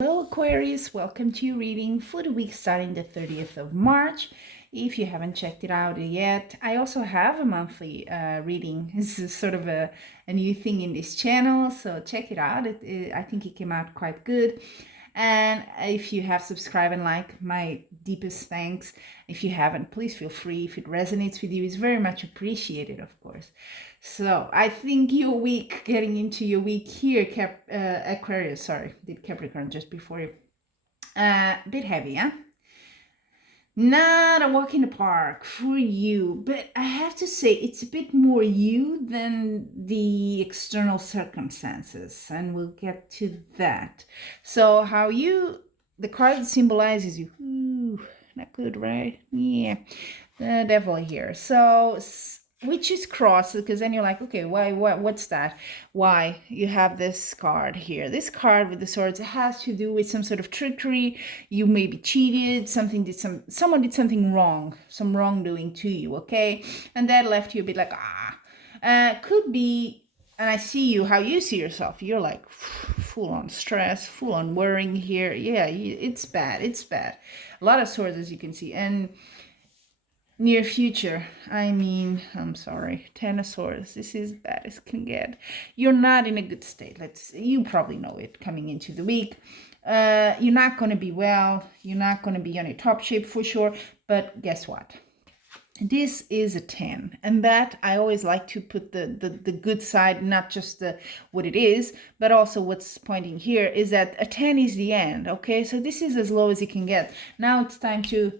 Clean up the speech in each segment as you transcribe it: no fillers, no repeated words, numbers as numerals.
Hello Aquarius, welcome to your reading for the week starting the 30th of March. If you haven't checked it out yet, I also have a monthly reading. This is sort of a new thing in this channel, so check it out. I think it came out quite good. And if you have subscribed and like, my deepest thanks. If you haven't, please feel free. If it resonates with you, it's very much appreciated, of course. So I think your week, getting into your week here, Aquarius, sorry, did Capricorn just before you. A bit heavy, huh? Not a walk in the park for you, but I have to say it's a bit more you than the external circumstances, and we'll get to that. So the card symbolizes you. Ooh, not good, right? Yeah, the devil here. So which is cross, because then you're like, okay, what's that? Why you have this card here? This card with the swords, it has to do with some sort of trickery. You may be cheated, someone did something wrong, some wrongdoing to you, okay? And that left you a bit like, could be. And I see you, how you see yourself. You're like full on stress, full on worrying here. Yeah, it's bad. A lot of swords, as you can see. And near future, I'm sorry, Ten of Swords, this is bad as can get. You're not in a good state. You probably know it coming into the week. You're not going to be well. You're not going to be on your top shape for sure. But guess what? This is a 10, and that I always like to put the good side, not just what it is, but also what's pointing here is that a 10 is the end. Okay, so this is as low as it can get. Now it's time to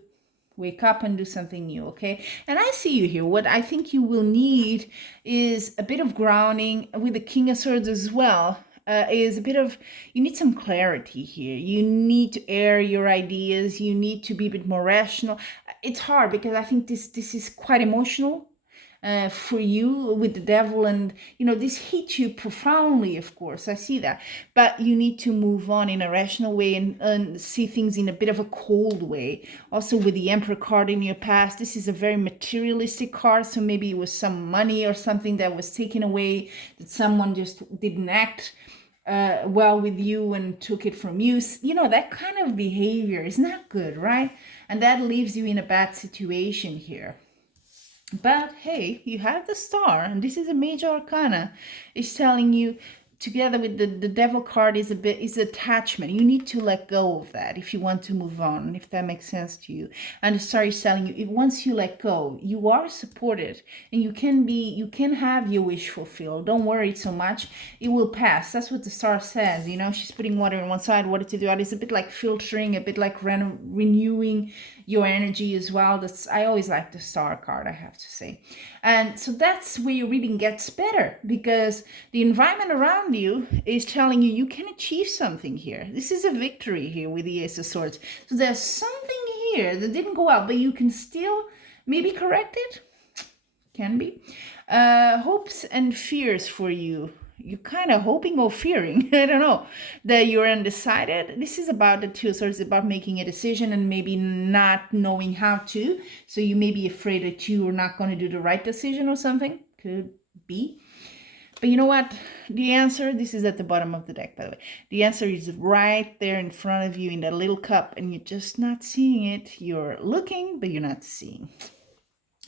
wake up and do something new, okay? And I see you here. What I think you will need is a bit of grounding with the King of Swords as well. Is a bit of, you need some clarity here. You need to air your ideas. You need to be a bit more rational. It's hard because I think this is quite emotional for you with the devil, and this hits you profoundly, of course. I see that, but you need to move on in a rational way and see things in a bit of a cold way. Also with the Emperor card in your past, this is a very materialistic card, so maybe it was some money or something that was taken away, that someone just didn't act well with you and took it from you. That kind of behavior is not good, right? And that leaves you in a bad situation here. But hey, you have the star, and this is a major arcana. It's telling you, together with the devil card, is attachment. You need to let go of that if you want to move on, if that makes sense to you. And the star is telling you, once you let go, you are supported, and you can have your wish fulfilled. Don't worry so much. It will pass. That's what the star says. She's putting water on one side, water to the other. It's a bit like filtering, a bit like renewing your energy as well. I always like the star card, I have to say. And so that's where your reading gets better, because the environment around you is telling you can achieve something here. This is a victory here with the Ace of Swords. So there's something here that didn't go out, but you can still maybe correct it. Can be. Hopes and fears for you. You're kind of hoping or fearing, I don't know, that you're undecided. This is about the Two of Swords, about making a decision and maybe not knowing how to. So you may be afraid that you are not going to do the right decision or something. Could be. But you know what? The answer, this is at the bottom of the deck, by the way. The answer is right there in front of you in that little cup, and you're just not seeing it. You're looking, but you're not seeing.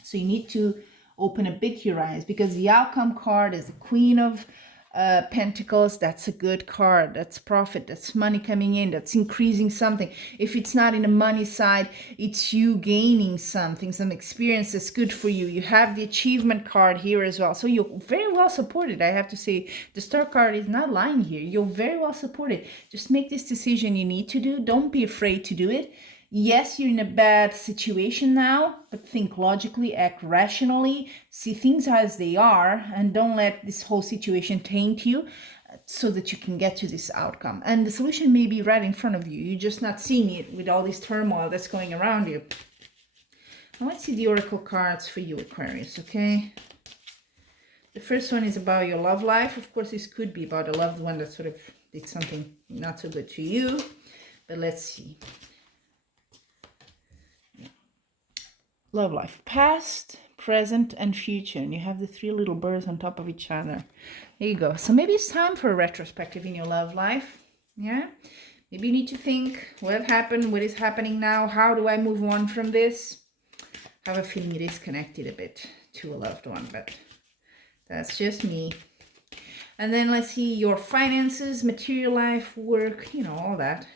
So you need to open a bit your eyes, because the outcome card is the Queen of Pentacles. That's a good card. That's profit. That's money coming in. That's increasing something. If it's not in the money side, it's you gaining something, some experience that's good for you. You have the achievement card here as well. So you're very well supported, I have to say. The star card is not lying here. You're very well supported. Just make this decision you need to do. Don't be afraid to do it. Yes, you're in a bad situation now, but think logically, act rationally, see things as they are, and don't let this whole situation taint you, so that you can get to this outcome. And the solution may be right in front of you. You're just not seeing it with all this turmoil that's going around you. Now let's see the oracle cards for you, Aquarius, okay? The first one is about your love life. Of course, this could be about a loved one that sort of did something not so good to you, but let's see. Love life, past, present, and future. And you have the three little birds on top of each other. There you go. So maybe it's time for a retrospective in your love life. Yeah. Maybe you need to think what happened, what is happening now, how do I move on from this? I have a feeling it is connected a bit to a loved one, but that's just me. And then let's see your finances, material life, work, all that.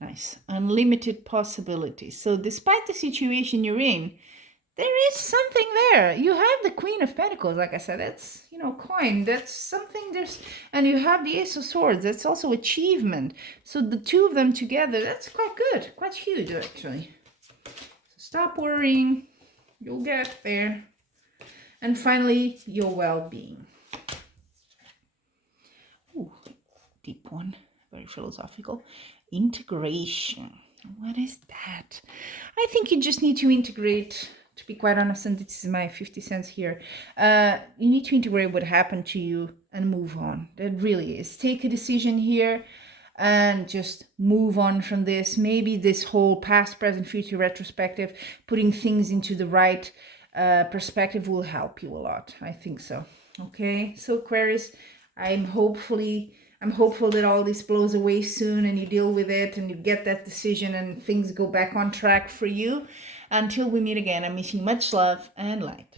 Nice. Unlimited possibilities. So despite the situation you're in, there is something there. You have the Queen of Pentacles, like I said, that's, coin. That's something and you have the Ace of Swords. That's also achievement. So the two of them together, that's quite good. Quite huge, actually. So stop worrying. You'll get there. And finally, your well-being. Ooh, deep one. Very philosophical. Integration. What is that? I think you just need to integrate, to be quite honest, and this is my 50 cents here. You need to integrate what happened to you and move on. That really is. Take a decision here and just move on from this. Maybe this whole past, present, future retrospective, putting things into the right perspective will help you a lot. I think so. Okay, so Aquarius, I'm hopeful that all this blows away soon and you deal with it and you get that decision and things go back on track for you. Until we meet again, I'm wishing you much love and light.